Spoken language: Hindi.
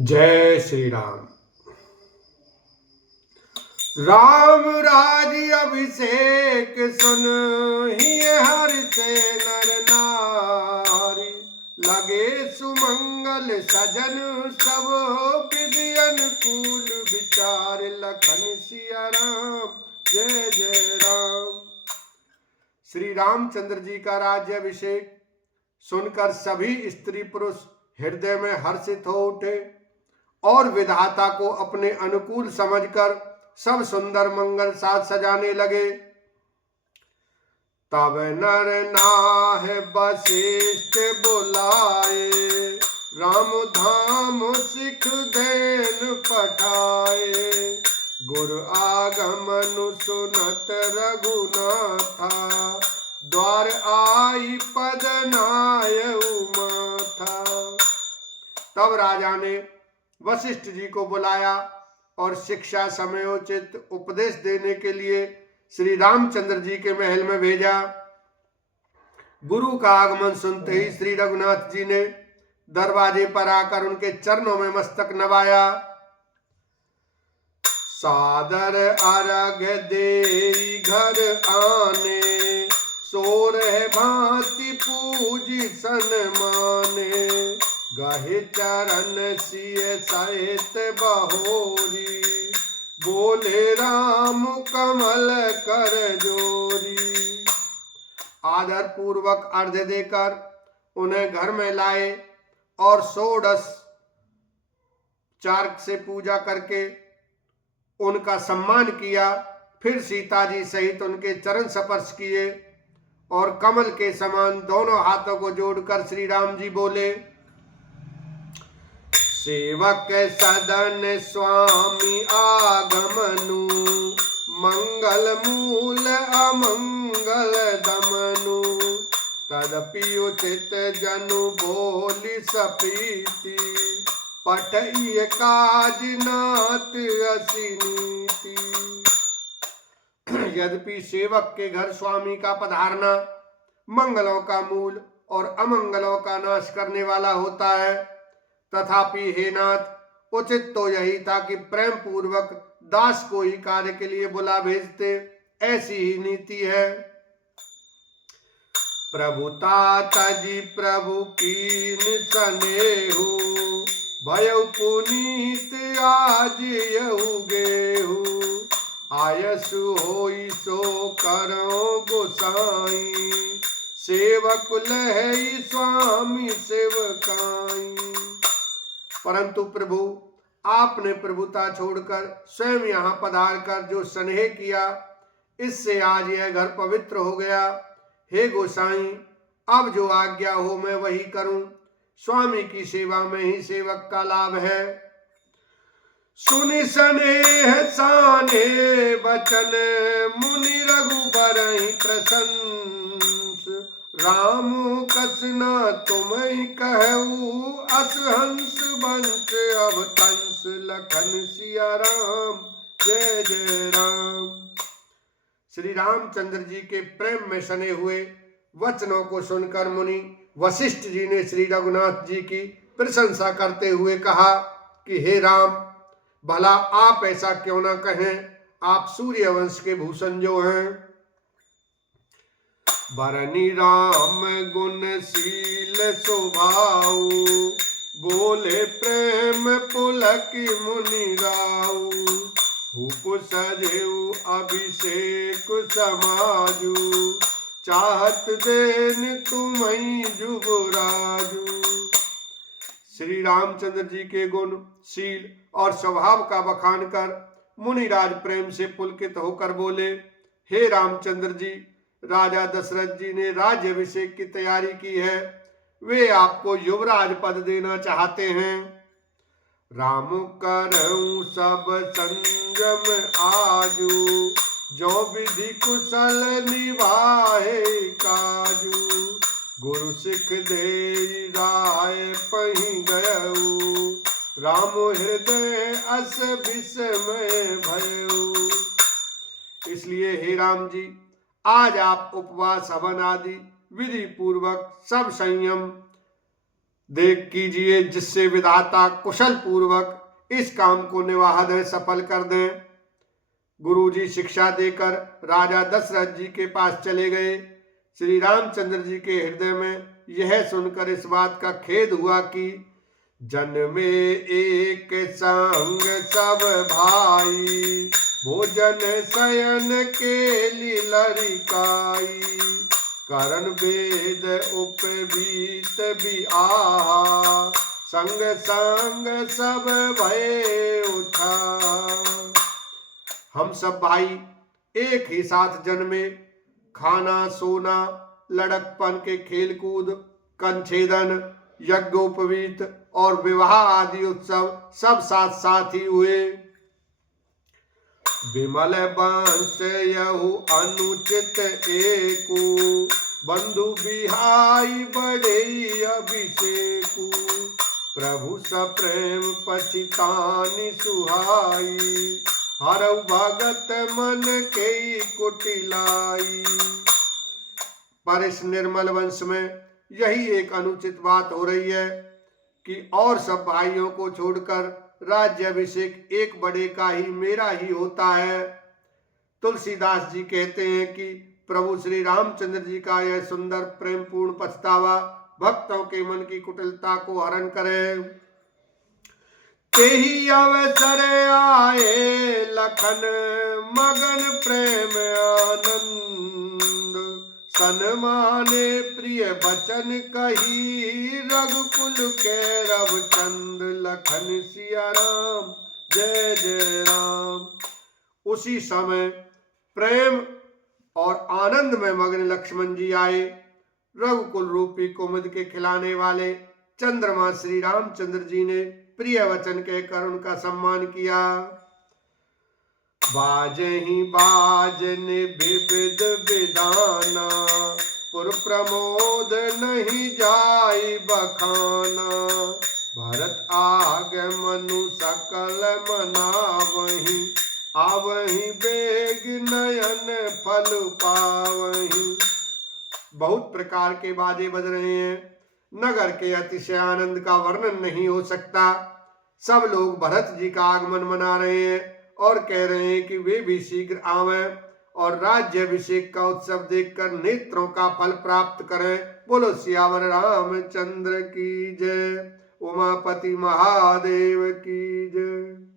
जय श्री राम। राम राज अभिषेक सुन ही हर से नर नारी, लगे सुमंगल सजन सब विधि अनुकूल विचार, लखन सिया राम जय जय राम। श्री रामचंद्र जी का राज्याभिषेक सुनकर सभी स्त्री पुरुष हृदय में हर्षित हो उठे और विधाता को अपने अनुकूल समझकर सब सुंदर मंगल साथ सजाने लगे। तब नर नाह वशिष्ठ बुलाए, राम धाम सिख देन पठाए, गुरु आगमनु सुनत रघुनाथा, द्वार आई पद नायउ माथा। तब राजा ने वशिष्ठ जी को बुलाया और शिक्षा समयोचित उपदेश देने के लिए श्री रामचंद्र जी के महल में भेजा। गुरु का आगमन सुनते ही श्री रघुनाथ जी ने दरवाजे पर आकर उनके चरणों में मस्तक नवाया। सादर अर्घ्य दे घर आने, सोर है भांति पूजी सन्माने, गहे चरण सिय सहित बहोरी, बोले राम कमल कर जोरी। आदर पूर्वक अर्घ्य देकर उन्हें घर में लाए और षोडश चार्क से पूजा करके उनका सम्मान किया। फिर सीता जी सहित उनके चरण स्पर्श किए और कमल के समान दोनों हाथों को जोड़कर श्री राम जी बोले, सेवक सदन स्वामी आगमनु, मंगल मूल अमंगल दमनु, तदपि उचित जनु बोली सप्रीति, पठइय काज नाथ असिनीति। यद्यपि सेवक के घर स्वामी का पधारना मंगलों का मूल और अमंगलों का नाश करने वाला होता है, तथापि हे नाथ, उचित तो यही था कि प्रेम पूर्वक दास को ही कार्य के लिए बुला भेजते, ऐसी ही नीति है। प्रभुता तजी प्रभु कीन सनेहु, भयउ पुनीत आज यहु गेहु, आयसु होई सो करो गोसाई, सेवक लहई स्वामी सेवकाई। परंतु प्रभु, आपने प्रभुता छोड़कर स्वयं यहाँ पधार कर जो स्नेह किया, इससे आज यह घर पवित्र हो गया। हे गोसाई, अब जो आज्ञा हो मैं वही करूं। स्वामी की सेवा में ही सेवक का लाभ है। सुनि स्नेह साने बचन, मुनि रघुबर प्रशंस, राम कसना तुम्हें कहूँ, अस हंस बंस अब कंस, लखन सिया राम जय जय राम। श्री रामचंद्र जी के प्रेम में सने हुए वचनों को सुनकर मुनि वशिष्ठ जी ने श्री रघुनाथ जी की प्रशंसा करते हुए कहा कि हे राम, भला आप ऐसा क्यों ना कहें, आप सूर्य वंश के भूषण जो हैं। बरनी राम गुणशील स्वभाव, बोले प्रेम पुलकी मुनि राव, भूप सजेऊ अभिषेक समाजू, चाहत देन तुम्हें जुगराजू। श्री रामचंद्र जी के गुण, शील और स्वभाव का बखान कर मुनिराज प्रेम से पुलकित होकर बोले, हे रामचंद्र जी, राजा दशरथ जी ने राज्याभिषेक की तैयारी की है, वे आपको युवराज पद देना चाहते हैं। राम करऊं सब संयम आजू, जो विधि कुशल निभाए काजू, गुरु सिख दे राय पही गयऊ, राम हृदय अस विस्मय भयऊ। इसलिए हे राम जी, आज आप उपवास हवन आदि विधि पूर्वक सब संयम देख कीजिए जिससे विधाता कुशल पूर्वक इस काम को निवाह दें, सफल कर दें। गुरुजी शिक्षा देकर राजा दशरथ जी के पास चले गए। श्री रामचंद्र जी के हृदय में यह सुनकर इस बात का खेद हुआ कि जन्मे एक संग सब भाई, भोजन शयन के लरिकाई, करण वेद उपवीत भी आहा, संग संग सब भय उठा। हम सब भाई एक ही साथ जन्मे, खाना सोना लड़कपन के खेलकूद कंछेदन यज्ञोपवीत और विवाह आदि उत्सव सब साथ साथ ही हुए। विमल वंश यहु अनुचित एकु, बंधु बिहाई बड़े अभिषेकु, प्रभु सप्रेम पछितानि सुहाई, हरऊ भगत मन के कुटिलाई। पर इस निर्मल वंश में यही एक अनुचित बात हो रही है कि और सब भाइयों को छोड़कर राज्याभिषेक एक बड़े का ही मेरा ही होता है। तुलसीदास जी कहते हैं कि प्रभु श्री रामचंद्र जी का यह सुंदर प्रेमपूर्ण पछतावा भक्तों के मन की कुटिलता को हरण करे। तेही अवसर आए लखन मगन प्रेम आनंद, सन्माने प्रिय वचन कही, रघुकुल के रवचंद, लखन सिया राम जय जय राम। उसी समय प्रेम और आनंद में मग्न लक्ष्मण जी आए। रघुकुल रूपी कुमुद के खिलाने वाले चंद्रमा श्री रामचंद्र जी ने प्रिय वचन कहकर उनका सम्मान किया। बाजहि बाजन विविध विधाना, पुर प्रमोद नहीं जाई बखाना, भरत आगमनु सकल मनावहि, आवहि बेग नयन फल पावहि। बहुत प्रकार के बाजे बज रहे हैं। नगर के अतिशय आनंद का वर्णन नहीं हो सकता। सब लोग भरत जी का आगमन मना रहे हैं और कह रहे हैं कि वे भी शीघ्र आवें और राज्याभिषेक का उत्सव देखकर नेत्रों का फल प्राप्त करें। बोलो सियावर रामचंद्र की जय, उमापति महादेव की जय।